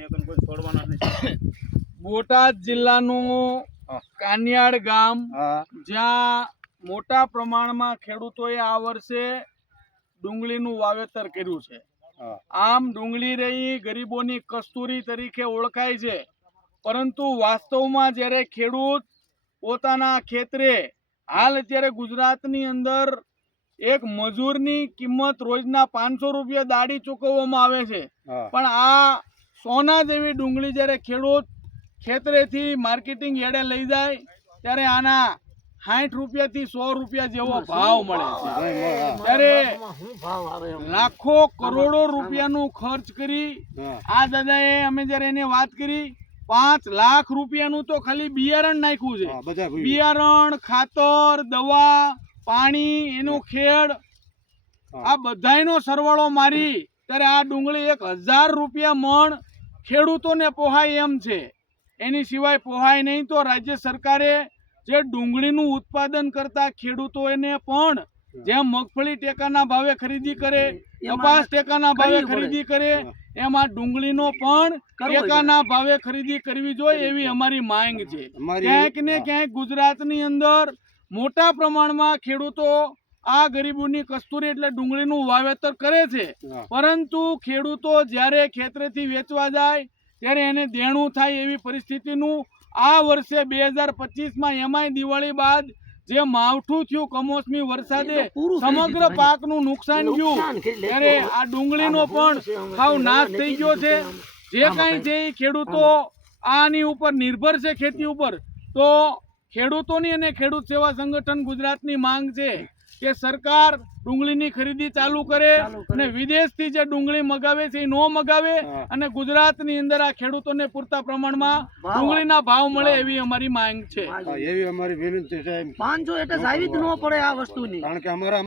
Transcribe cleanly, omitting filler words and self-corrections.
ને એકન કોઈ છોડવાના જ નથી. બોટાદ જિલ્લાનું કાનિયાડ ગામ જ્યાં મોટા પ્રમાણમાં ખેડૂતોએ આ વર્ષે ડુંગળીનું વાવેતર કર્યું છે. આમ ડુંગળી રહી ગરીબોની કસ્તુરી તરીકે ઓળખાય છે, પરંતુ વાસ્તવમાં જ્યારે ખેડૂત પોતાના ખેતરે હાલ અત્યારે ગુજરાતની અંદર એક મજૂરની કિંમત રોજના 500 રૂપિયા દાડી ચૂકવવામાં આવે છે, પણ આ સોના જેવી ડુંગળી જ્યારે ખેડૂત ખેતરેથી માર્કેટિંગ યાર્ડે લઈ જાય ત્યારે આના 60 રૂપિયાથી 100 રૂપિયા જેવો ભાવ મળે છે. ત્યારે લાખો કરોડો રૂપિયાનું ખર્ચ કરી આ દાદાએ અમે જ્યારે એને વાત કરી 5 લાખ રૂપિયાનું તો ખાલી બિયારણ નાખ્યું છે. બિયારણ, ખાતર, દવા, પાણી, એનું ખેડ, આ બધાયનો સરવાળો મારી ત્યારે આ ડુંગળી 1000 રૂપિયા મણ ખેડૂતોને પોહાય એમ છે. એની સિવાય પોહાય નહીં તો રાજ્ય સરકારે જે ડુંગળીનું ઉત્પાદન કરતા ખેડૂતોને પણ જેમ મગફળી ટેકાના ભાવે ખરીદી કરે, કપાસ ટેકાના ભાવે ખરીદી કરે, એમાં ડુંગળીનો પણ ટેકાના ભાવે ખરીદી કરવી જોઈએ એવી અમારી માંગ છે. ક્યાંક ને ક્યાંક ગુજરાતની અંદર મોટા પ્રમાણમાં ખેડૂતો આ ગરીબોની કસ્તુરી એટલે ડુંગળીનું વાવેતર કરે છે, પરંતુ ખેડૂતો જ્યારે ખેતરેથી વેચવા જાય ત્યારે એને દેણું થાય એવી પરિસ્થિતિનું આ વર્ષે 2025માં એમાંય દિવાળી બાદ જે માવઠું થયું, કમોસમી વરસાદે સમગ્ર પાકનું નુકસાન થયું ત્યારે આ ડુંગળીનો પણ સાવ નાશ થઈ ગયો છે. જે કાંઈ છે એ ખેડૂતો આની ઉપર નિર્ભર છે, ખેતી ઉપર. તો ખેડૂતોની અને ખેડૂત સેવા સંગઠન ગુજરાતની માંગ છે કે સરકાર ડુંગળીની ખરીદી ચાલુ કરે અને વિદેશથી જે ડુંગળી મગાવે છે એ ન મગાવે અને ગુજરાતની અંદર આ ખેડૂતોને પૂરતા પ્રમાણમાં ડુંગળીના ભાવ મળે એવી અમારી માંગ છે. એવી અમારી વિનંતી છે. 500 એટલે સાવી જ ન પડે આ વસ્તુની, કારણ કે અમારા